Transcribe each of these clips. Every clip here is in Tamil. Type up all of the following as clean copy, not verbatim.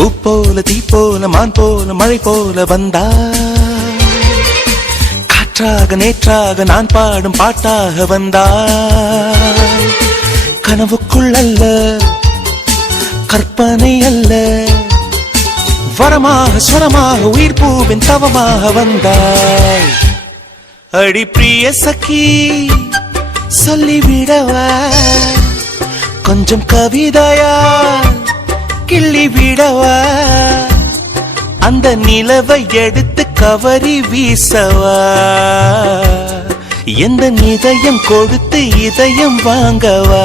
பூ போல தீ போல மான் போல மழை போல வந்தா காற்றாக நேற்றாக நான் பாடும் பாட்டாக வந்தா கனவுக்குள் அல்ல கற்பனை அல்ல வரமாக ஸ்வரமாக உயிர் பூவின் தவமாக வந்தாய் அடி பிரிய சखी சொல்லிவிடவா கொஞ்சம் கவிதையா கிள்ளி விடவா அந்த நிலவை எடுத்து கவரி வீசவா எந்த இதயம் கொடுத்து இதயம் வாங்கவா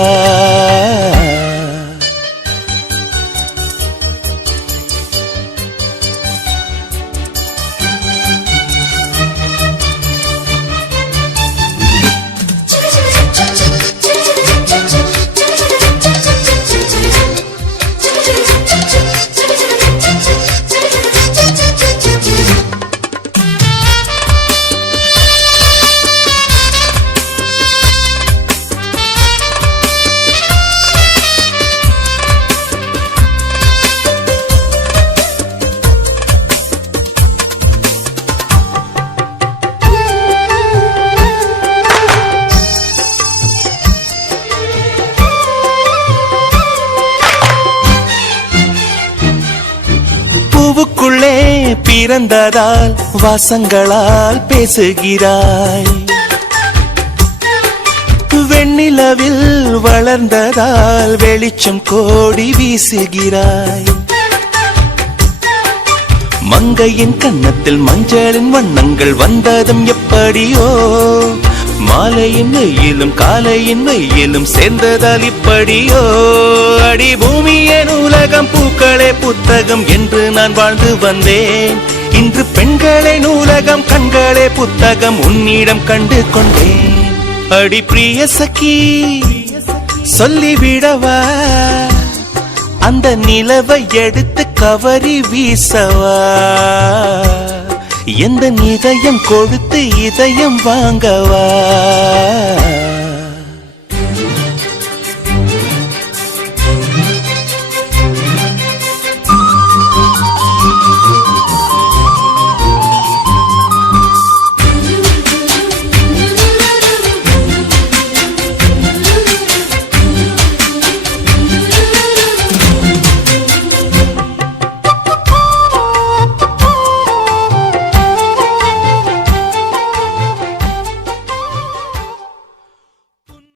பூவுக்குள்ளே பிறந்ததால் வாசங்களால் பேசுகிறாய் வெண்ணிலவில் வளர்ந்ததால் வெளிச்சம் கோடி வீசுகிறாய் மங்கையின் கன்னத்தில் மஞ்சளின் வண்ணங்கள் வந்ததும் எப்படியோ மாலையின் வெயிலும் காலையின் வெயிலும் சேர்ந்ததால் இப்படியோ அடி பூமியே நூலகம் பூக்களே புத்தகம் என்று நான் வாழ்ந்து வந்தேன் இன்று பெண்களே நூலகம் கண்களே புத்தகம் உன்னிடம் கண்டு கொண்டேன் அடி பிரிய சखी சொல்லிவிடவா அந்த நிலவை எடுத்து கவரி வீசவா எந்த இதயம் கொடுத்து இதயம் வாங்கவா